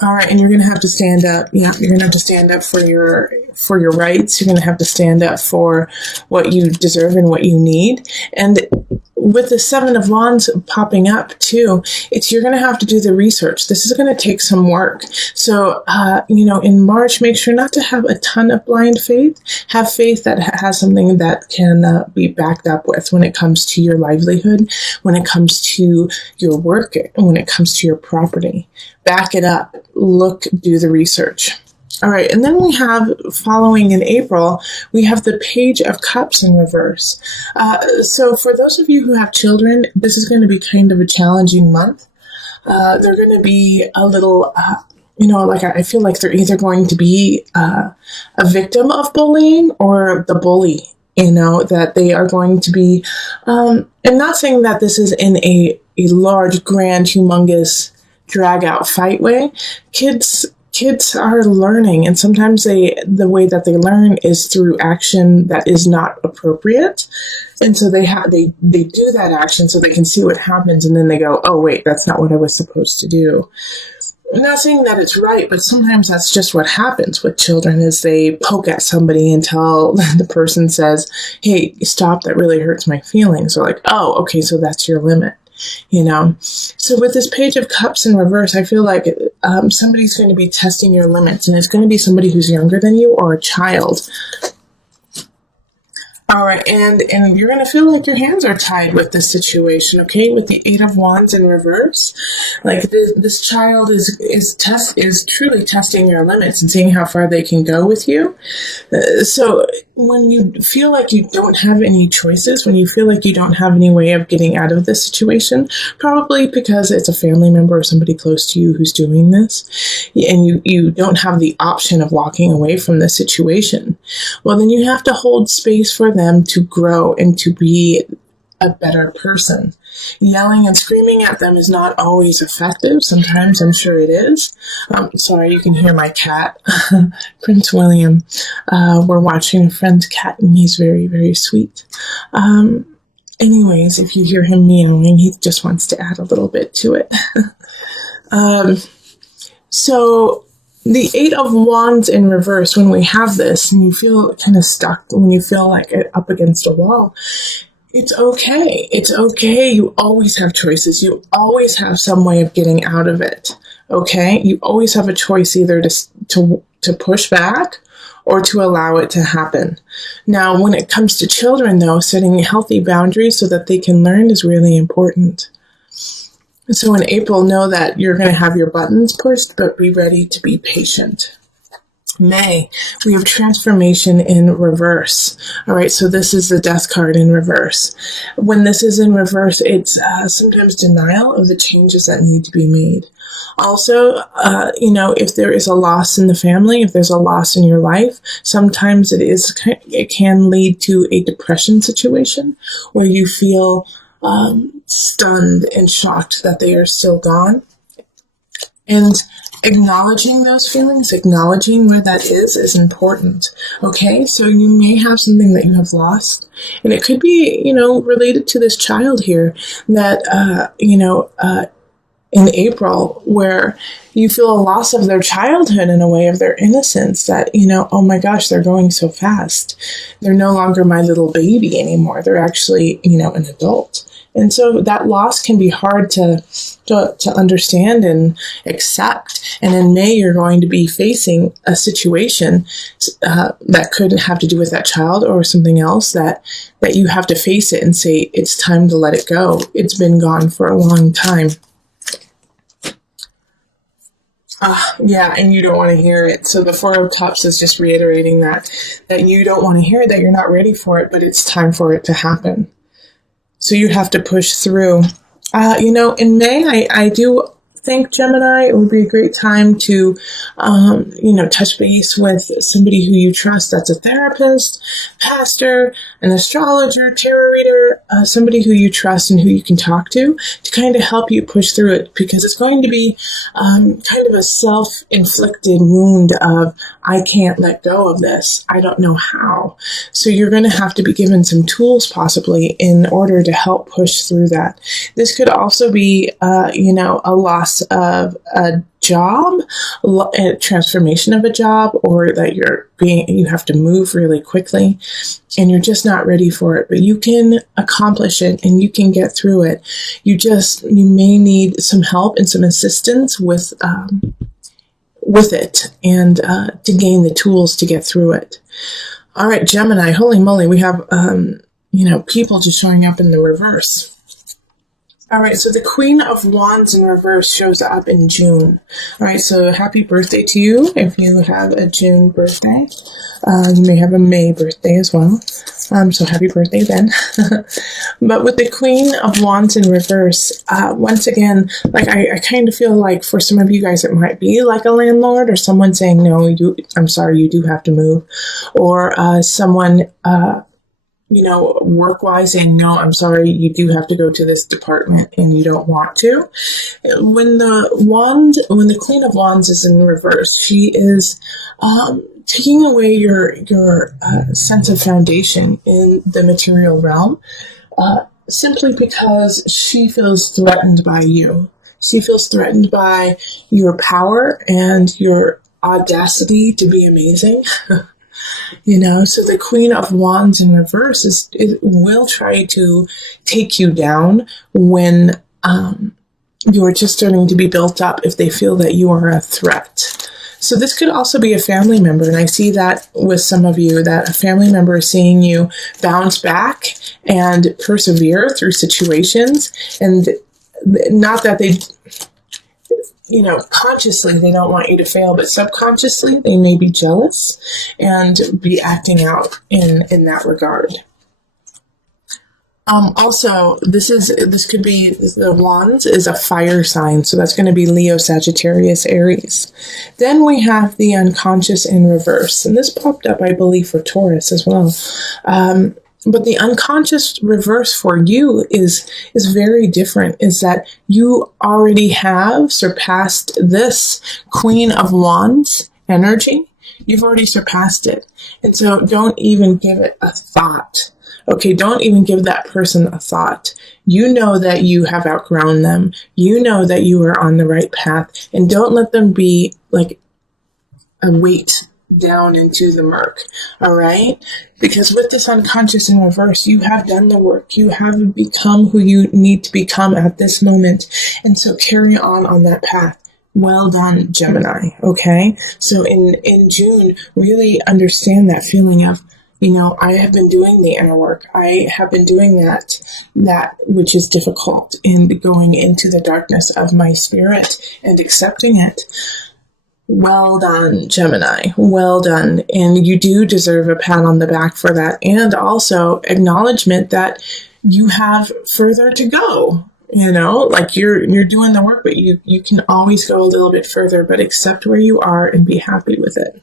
All right, and you're going to have to stand up. Yeah, you're going to have to stand up for your rights. You're going to have to stand up for what you deserve and what you need. And with the Seven of Wands popping up too, you're going to have to do the research. This is going to take some work. So, in March, make sure not to have a ton of blind faith. Have faith that has something that can be backed up with when it comes to your livelihood, when it comes to your work, and when it comes to your property. Back it up. Look, do the research. All right, and then we have, following in April, we have the Page of Cups in reverse. So for those of you who have children, this is going to be kind of a challenging month. They're going to be a little, I feel like they're either going to be a victim of bullying or the bully, that they are going to be, I'm not saying that this is in a large, grand, humongous, drag-out fight way. Kids are learning, and sometimes the way that they learn is through action that is not appropriate, and so they do that action so they can see what happens, and then they go, oh wait, that's not what I was supposed to do. I'm not saying that it's right, but sometimes that's just what happens with children, is they poke at somebody until the person says, hey, stop, that really hurts my feelings. Or like, oh, okay, so that's your limit. So with this Page of Cups in reverse, I feel like somebody's going to be testing your limits, and it's going to be somebody who's younger than you or a child. All right, and you're going to feel like your hands are tied with this situation, okay? With the Eight of Wands in reverse, like this child is truly testing your limits and seeing how far they can go with you. So when you feel like you don't have any choices, when you feel like you don't have any way of getting out of this situation, probably because it's a family member or somebody close to you who's doing this, and you don't have the option of walking away from the situation, well, then you have to hold space for them to grow and to be a better person. Yelling and screaming at them is not always effective. Sometimes I'm sure it is. Sorry, you can hear my cat, Prince William. We're watching a friend's cat, and he's very, very sweet. Anyways, if you hear him meowing, he just wants to add a little bit to it. So the Eight of Wands in reverse, when we have this and you feel kind of stuck, when you feel like up against a wall, it's okay. It's okay. You always have choices. You always have some way of getting out of it. Okay? You always have a choice either to push back or to allow it to happen. Now, when it comes to children, though, setting healthy boundaries so that they can learn is really important. So in April, know that you're going to have your buttons pushed, but be ready to be patient. May, we have transformation in reverse. All right, so this is the Death card in reverse. When this is in reverse, it's sometimes denial of the changes that need to be made. Also, if there is a loss in the family, if there's a loss in your life, sometimes it can lead to a depression situation where you feel stunned and shocked that they are still gone. And acknowledging those feelings, acknowledging where that is important. Okay, so you may have something that you have lost, and it could be, related to this child here that, in April, where you feel a loss of their childhood in a way, of their innocence, that, oh my gosh, they're going so fast. They're no longer my little baby anymore. They're actually, an adult. And so that loss can be hard to understand and accept. And in May, you're going to be facing a situation that could have to do with that child or something else that you have to face it and say, it's time to let it go. It's been gone for a long time. And you don't want to hear it. So the Four of Cups is just reiterating that you don't want to hear it, that you're not ready for it, but it's time for it to happen. So you have to push through. In May, I do think, Gemini, it would be a great time to, touch base with somebody who you trust. That's a therapist, pastor, an astrologer, tarot reader, somebody who you trust and who you can talk to kind of help you push through it, because it's going to be kind of a self-inflicted wound of, I can't let go of this. I don't know how. So you're going to have to be given some tools possibly in order to help push through that. This could also be, a loss loss of a job, a transformation of a job, or that you have to move really quickly and you're just not ready for it, but you can accomplish it and you can get through it. You may need some help and some assistance with it and to gain the tools to get through it. All right, Gemini, holy moly, we have, people just showing up in the reverse. All right, so the Queen of Wands in reverse shows up in June. All right, so happy birthday to you if you have a June birthday. You may have a May birthday as well. So happy birthday then. But with the Queen of Wands in reverse, once again, like I kind of feel like for some of you guys it might be like a landlord or someone saying, no, I'm sorry, you do have to move. Or someone... work-wise saying, no, I'm sorry, you do have to go to this department and you don't want to. When the Queen of Wands is in reverse, she is taking away your sense of foundation in the material realm, simply because she feels threatened by you. She feels threatened by your power and your audacity to be amazing. So the Queen of Wands in reverse will try to take you down when you're just starting to be built up if they feel that you are a threat. So this could also be a family member, and I see that with some of you, that a family member is seeing you bounce back and persevere through situations, and not that they... consciously they don't want you to fail, but subconsciously they may be jealous and be acting out in that regard. Also, this could be, the Wands is a fire sign, so that's going to be Leo, Sagittarius, Aries. Then we have the unconscious in reverse, and this popped up, I believe, for Taurus as well. But the unconscious reverse for you is very different, is that you already have surpassed this Queen of Wands energy. You've already surpassed it. And so don't even give it a thought. Okay, don't even give that person a thought. You know that you have outgrown them. You know that you are on the right path. And don't let them be like a weight down into the murk, all right? Because with this unconscious in reverse, you have done the work. You have become who you need to become at this moment. And so carry on that path. Well done, Gemini, okay? So in June, really understand that feeling of, I have been doing the inner work. I have been doing that which is difficult, and going into the darkness of my spirit and accepting it. Well done, Gemini. Well done. And you do deserve a pat on the back for that. And also acknowledgement that you have further to go. Like you're doing the work, but you can always go a little bit further, but accept where you are and be happy with it.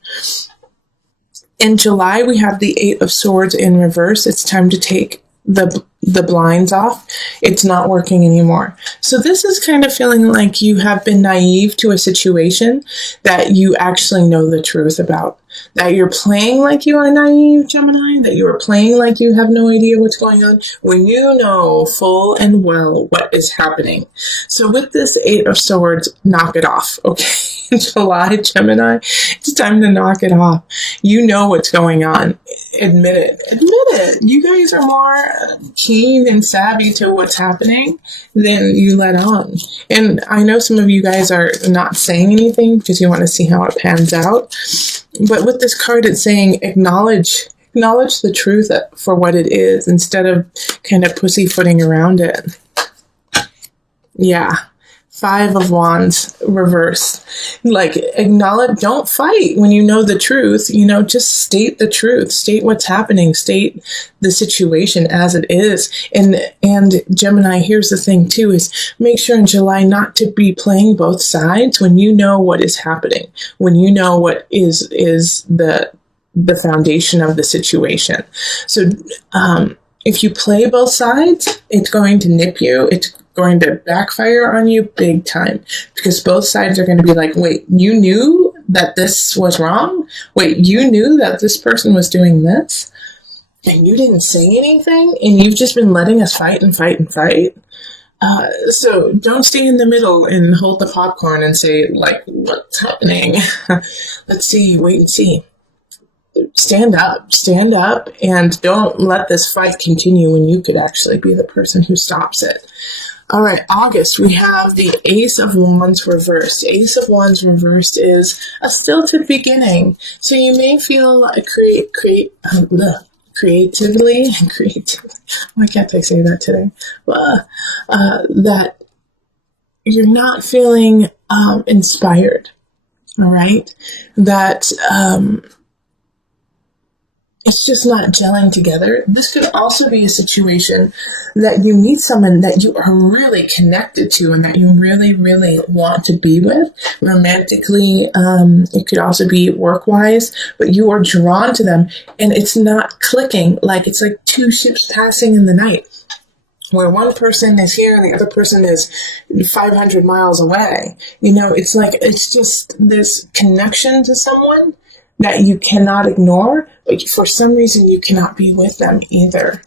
In July, we have the 8 of Swords in reverse. It's time to take the blinds off. It's not working anymore. So this is kind of feeling like you have been naive to a situation that you actually know the truth about. That you're playing like you are naive, Gemini, that you are playing like you have no idea what's going on, when you know full and well what is happening. So with this 8 of Swords, knock it off, okay? In July, Gemini, it's time to knock it off. You know what's going on. Admit it. Admit it. You guys are more keen and savvy to what's happening than you let on. And I know some of you guys are not saying anything because you want to see how it pans out. But with this card, it's saying acknowledge the truth for what it is instead of kind of pussyfooting around it. Yeah. 5 of Wands, reverse. Like, acknowledge, don't fight when you know the truth. Just state the truth. State what's happening. State the situation as it is. And Gemini, here's the thing too, is make sure in July not to be playing both sides when you know what is happening. When you know what is the foundation of the situation. So, if you play both sides, it's going to nip you. It's going to backfire on you big time, because both sides are going to be like, wait, you knew that this was wrong? Wait, you knew that this person was doing this? And you didn't say anything? And you've just been letting us fight and fight and fight? So don't stay in the middle and hold the popcorn and say, like, what's happening? Let's see, wait and see. Stand up, and don't let this fight continue when you could actually be the person who stops it. All right, August, we have the Ace of Wands reversed. Ace of Wands reversed is a stilted beginning. So you may feel like creatively, why can't I say that today? That you're not feeling inspired, all right? That it's just not gelling together. This could also be a situation that you meet someone that you are really connected to and that you really, really want to be with romantically. It could also be work-wise, but you are drawn to them and it's not clicking. Like it's like two ships passing in the night, where one person is here and the other person is 500 miles away. You know, it's like, it's just this connection to someone that you cannot ignore, but for some reason you cannot be with them either.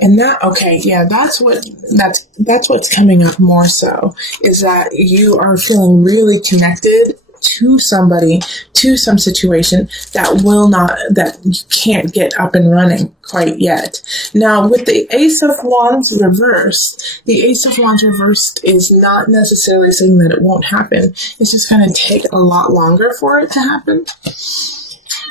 And that, okay, yeah, that's what's coming up more so, is that you are feeling really connected to somebody, to some situation that you can't get up and running quite yet. Now, with the Ace of Wands reversed, the Ace of Wands reversed is not necessarily saying that it won't happen. It's just going to take a lot longer for it to happen.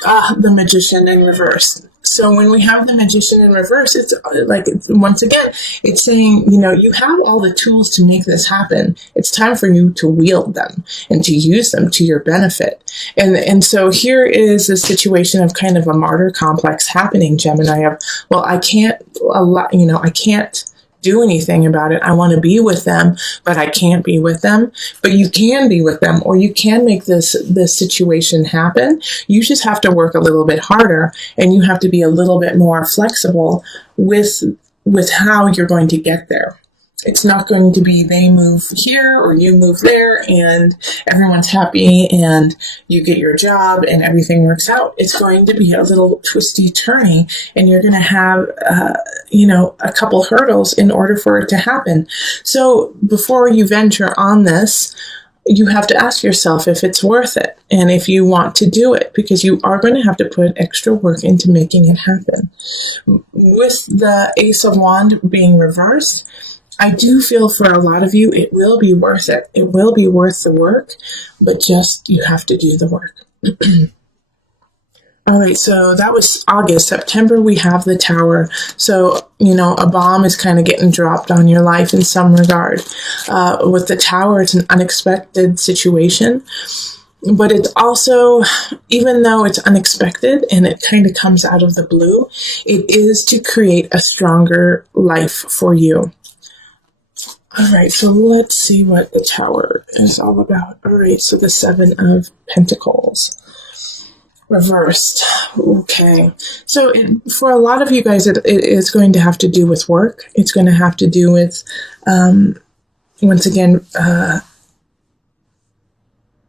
The Magician in reverse. So when we have the Magician in reverse, it's like, once again, it's saying, you know, you have all the tools to make this happen. It's time for you to wield them and to use them to your benefit. And so here is a situation of kind of a martyr complex happening, Gemini, of, well, I can't do anything about it. I want to be with them, but I can't be with them. But you can be with them, or you can make this situation happen. You just have to work a little bit harder, and you have to be a little bit more flexible with how you're going to get there. It's not going to be they move here or you move there and everyone's happy and you get your job and everything works out. It's going to be a little twisty turny, and you're going to have, a couple hurdles in order for it to happen. So before you venture on this, you have to ask yourself if it's worth it and if you want to do it, because you are going to have to put extra work into making it happen. With the Ace of Wands being reversed, I do feel for a lot of you, it will be worth it. It will be worth the work, but just you have to do the work. All right, so that was August. September, we have the Tower. So, a bomb is kind of getting dropped on your life in some regard. With the Tower, it's an unexpected situation. But it's also, even though it's unexpected and it kind of comes out of the blue, it is to create a stronger life for you. All right, so let's see what the Tower is all about. All right, so the Seven of Pentacles reversed. Okay, so for a lot of you guys, it is going to have to do with work. It's going to have to do with, once again,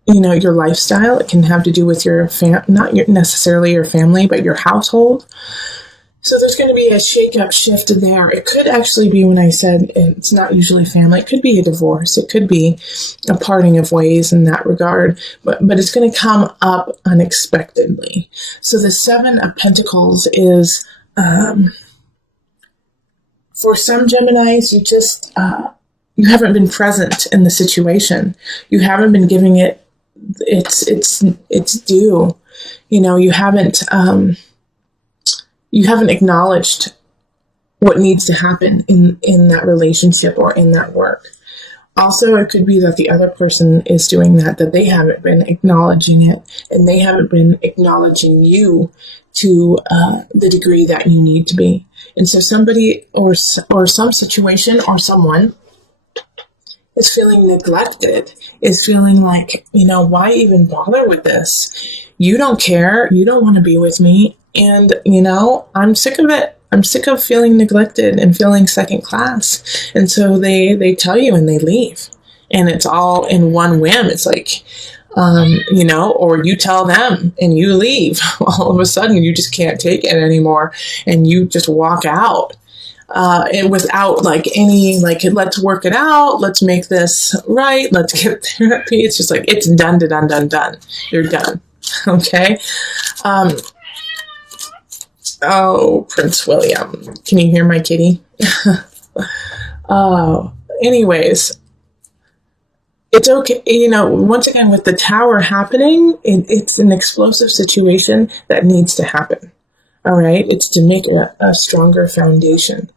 your lifestyle. It can have to do with your not necessarily your family, but your household. So there's going to be a shake-up shift there. It could actually be, when I said it's not usually family, it could be a divorce. It could be a parting of ways in that regard. But it's going to come up unexpectedly. So the Seven of Pentacles is, for some Geminis, you just, you haven't been present in the situation. You haven't been giving it its due. You haven't acknowledged what needs to happen in that relationship or in that work. Also, it could be that the other person is doing that they haven't been acknowledging it, and they haven't been acknowledging you to the degree that you need to be. And so somebody or some situation or someone is feeling neglected, is feeling like, why even bother with this? You don't care. You don't want to be with me. And, I'm sick of it. I'm sick of feeling neglected and feeling second class. And so they tell you and they leave. And it's all in one whim. It's like, or you tell them and you leave. All of a sudden, you just can't take it anymore. And you just walk out. and without like any, like, let's work it out, let's make this right, let's get therapy. It's just like, it's done, done. You're done. Okay. Oh, Prince William. Can you hear my kitty? Oh, anyways, it's okay. Once again, with the tower happening, it's an explosive situation that needs to happen. All right. It's to make a stronger foundation.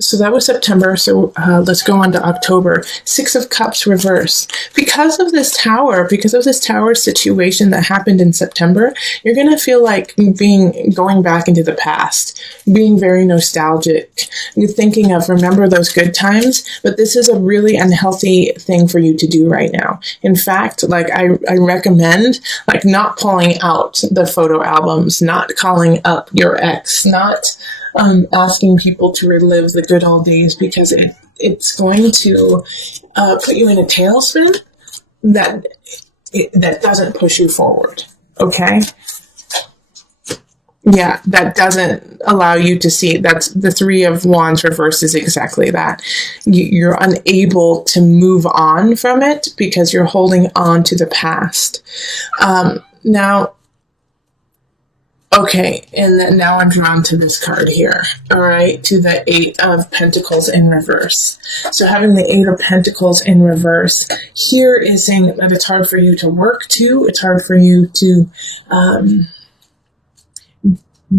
So that was September. So let's go on to October. 6 of Cups reverse. Because of this tower situation that happened in September, you're going to feel like going back into the past, being very nostalgic. You're thinking of, remember those good times, but this is a really unhealthy thing for you to do right now. In fact, like I recommend like not pulling out the photo albums, not calling up your ex, not asking people to relive the good old days, because it's going to put you in a tailspin that doesn't push you forward. Okay? Yeah, that doesn't allow you to see. That's the 3 of Wands reverse is exactly that. You're unable to move on from it because you're holding on to the past. Now, okay, and then now I'm drawn to this card here, all right, to the 8 of Pentacles in reverse. So having the 8 of Pentacles in reverse here is saying that it's hard for you to work to. It's hard for you to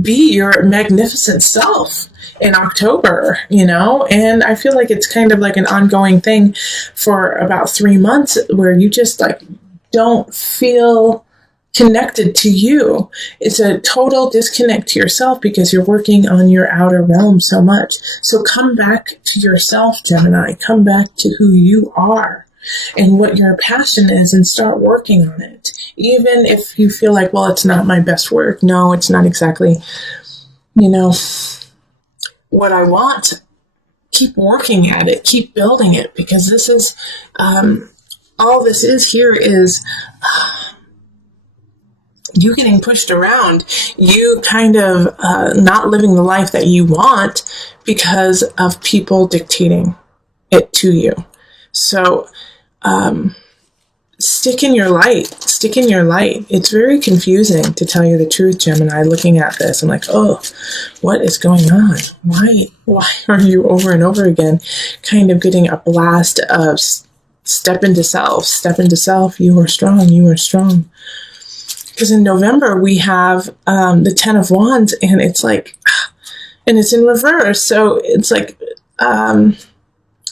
be your magnificent self in October, and I feel like it's kind of like an ongoing thing for about 3 months where you just like don't feel connected to you. It's a total disconnect to yourself because you're working on your outer realm so much. So come back to yourself, Gemini. Come back to who you are and what your passion is and start working on it. Even if you feel like, well, it's not my best work. No, it's not exactly, what I want. Keep working at it. Keep building it, because this is, all this is here is you getting pushed around, you kind of not living the life that you want because of people dictating it to you. So stick in your light. Stick in your light. It's very confusing, to tell you the truth, Gemini. Looking at this, I'm like, oh, what is going on? Why are you over and over again kind of getting a blast of step into self, you are strong. Because in November, we have the 10 of Wands, and it's like, and it's in reverse. So it's like,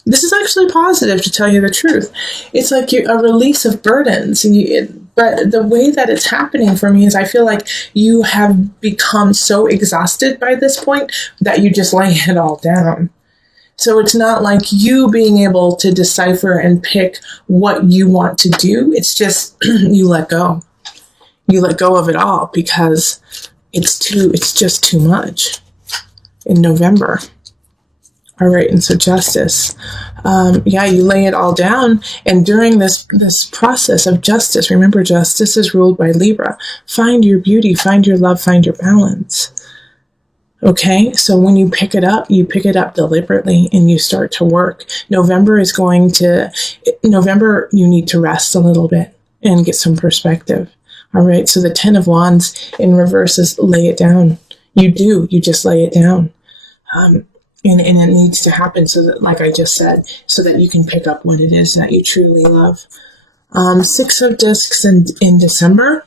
this is actually positive, to tell you the truth. It's like a release of burdens. But the way that it's happening for me is I feel like you have become so exhausted by this point that you just lay it all down. So it's not like you being able to decipher and pick what you want to do. It's just you let go. You let go of it all because it's just too much in November. All right, and so justice. You lay it all down, and during this process of justice, remember, justice is ruled by Libra. Find your beauty, find your love, find your balance. Okay, so when you pick it up deliberately and you start to work. November, you need to rest a little bit and get some perspective. All right, so the 10 of Wands in reverse is lay it down. You just lay it down. And it needs to happen so that, like I just said, so that you can pick up what it is that you truly love. 6 of Discs in December.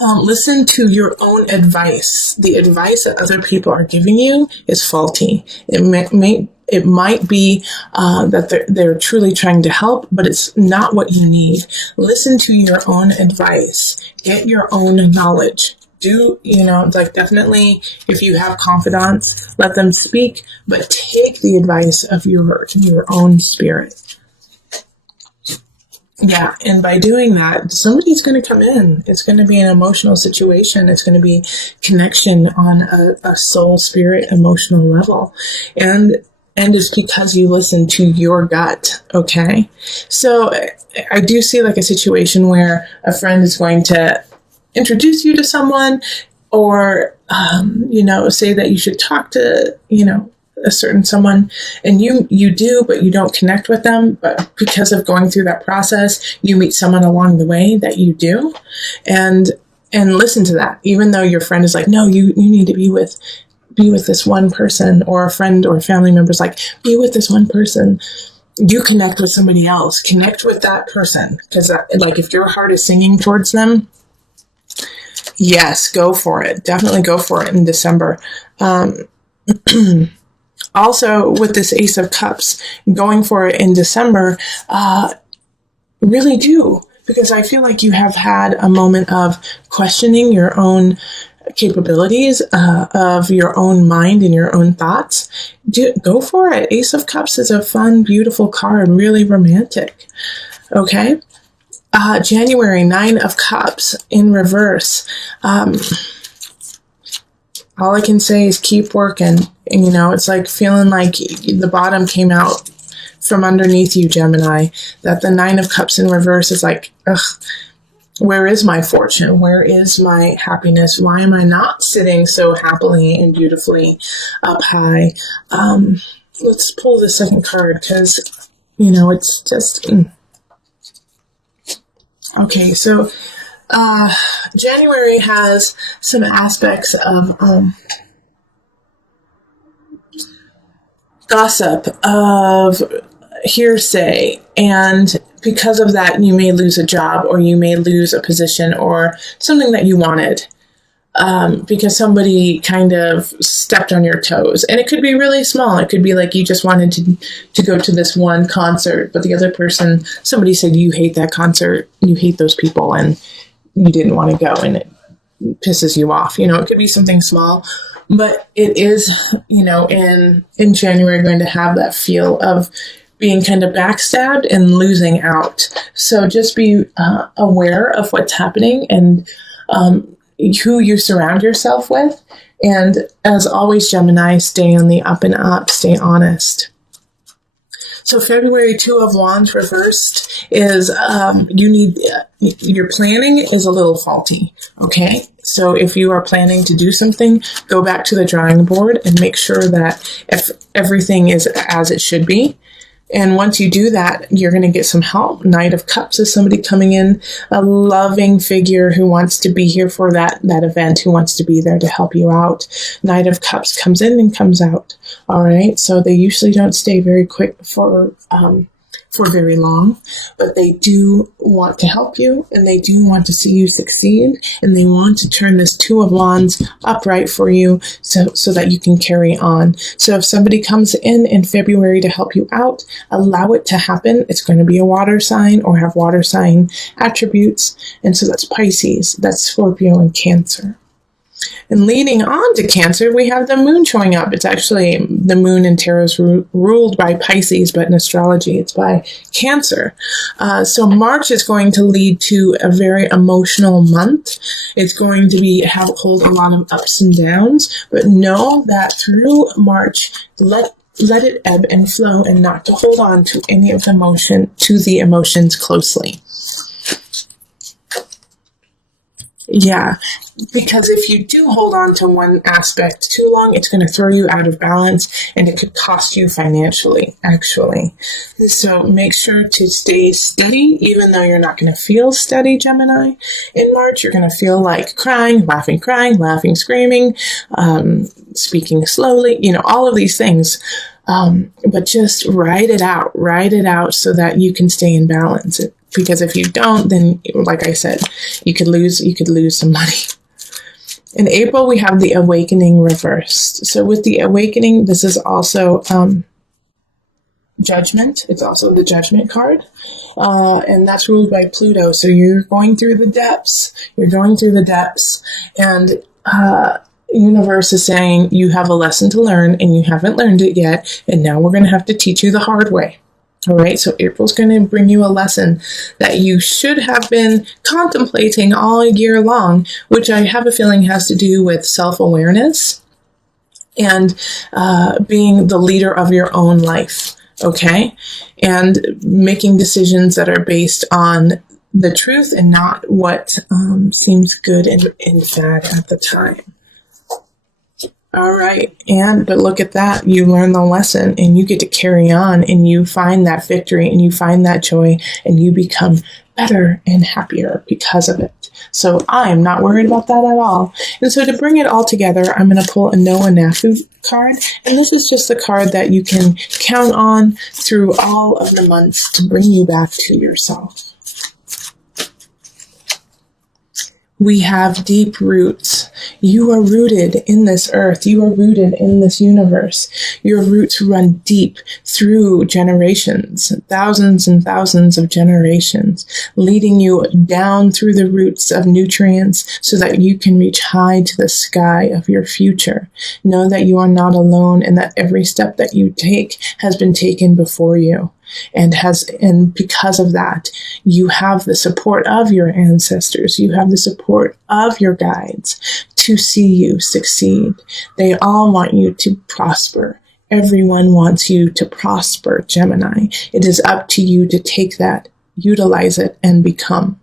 Listen to your own advice. The advice that other people are giving you is faulty. It might be that they're truly trying to help, but it's not what you need. Listen to your own advice. Get your own knowledge. Definitely, if you have confidants, let them speak, but take the advice of your own spirit. Yeah, and by doing that, somebody's going to come in. It's going to be an emotional situation. It's going to be connection on a soul, spirit, emotional level. And it's because you listen to your gut, okay? So I do see like a situation where a friend is going to introduce you to someone, or, say that you should talk to, a certain someone, and you do, but you don't connect with them. But because of going through that process, you meet someone along the way that you do, and listen to that. Even though your friend is like, no, you need to be with this one person, or a friend or a family member is like, be with this one person. You connect with somebody else. Connect with that person, because like if your heart is singing towards them, yes, go for it. Definitely go for it in December. Also, with this Ace of Cups, going for it in December, really do, because I feel like you have had a moment of questioning your own capabilities, of your own mind and your own thoughts. Go for it. Ace of Cups is a fun, beautiful card, really romantic. Okay? January, 9 of Cups in reverse. All I can say is keep working. And, it's like feeling like the bottom came out from underneath you, Gemini. That the 9 of Cups in reverse is like, ugh, where is my fortune? Where is my happiness? Why am I not sitting so happily and beautifully up high? Let's pull the second card, because, it's just... Okay, so January has some aspects of gossip, of hearsay, and because of that, you may lose a job, or you may lose a position, or something that you wanted, because somebody kind of stepped on your toes. And it could be really small. It could be like you just wanted to go to this one concert, but the other person, somebody said you hate that concert, you hate those people, and you didn't want to go, and it pisses you off. It could be something small, but it is, in January going to have that feel of being kind of backstabbed and losing out. So just be aware of what's happening, and who you surround yourself with. And as always, Gemini, stay on the up and up, stay honest. So February, 2 of Wands reversed is your planning is a little faulty. Okay. So if you are planning to do something, go back to the drawing board and make sure that if everything is as it should be. And once you do that, you're going to get some help. Knight of Cups is somebody coming in, a loving figure who wants to be here for that event, who wants to be there to help you out. Knight of Cups comes in and comes out. All right. So they usually don't stay very quick for very long, but they do want to help you, and they do want to see you succeed, and they want to turn this 2 of Wands upright for you so that you can carry on. So if somebody comes in February to help you out, allow it to happen. It's going to be a water sign or have water sign attributes. And so that's Pisces, that's Scorpio, and Cancer. And leading on to Cancer, we have the moon showing up. It's actually the moon in tarot is ruled by Pisces, but in astrology, it's by Cancer. So March is going to lead to a very emotional month. It's going to hold a lot of ups and downs, but know that through March, let it ebb and flow, and not to hold on to any of the emotions closely. Yeah, because if you do hold on to one aspect too long, it's going to throw you out of balance, and it could cost you financially, actually. So make sure to stay steady, even though you're not going to feel steady, Gemini. In March, you're going to feel like crying, laughing, screaming, speaking slowly, all of these things. But just write it out so that you can stay in balance. Because if you don't, then, like I said, you could lose some money. In April, we have the Awakening reversed. So with the Awakening, this is also Judgment. It's also the Judgment card. And that's ruled by Pluto. So you're going through the depths. And universe is saying you have a lesson to learn, and you haven't learned it yet. And now we're going to have to teach you the hard way. All right, so April's going to bring you a lesson that you should have been contemplating all year long, which I have a feeling has to do with self-awareness and being the leader of your own life, okay? And making decisions that are based on the truth and not what seems good and bad at the time. All right. But look at that. You learn the lesson and you get to carry on and you find that victory and you find that joy and you become better and happier because of it. So I'm not worried about that at all. And so to bring it all together, I'm going to pull a Noah Nafu card. And this is just a card that you can count on through all of the months to bring you back to yourself. We have deep roots. You are rooted in this earth. You are rooted in this universe. Your roots run deep through generations, thousands and thousands of generations, leading you down through the roots of nutrients so that you can reach high to the sky of your future. Know that you are not alone and that every step that you take has been taken before you. And because of that, you have the support of your ancestors. You have the support of your guides to see you succeed. They all want you to prosper. Everyone wants you to prosper, Gemini. It is up to you to take that, utilize it, and become.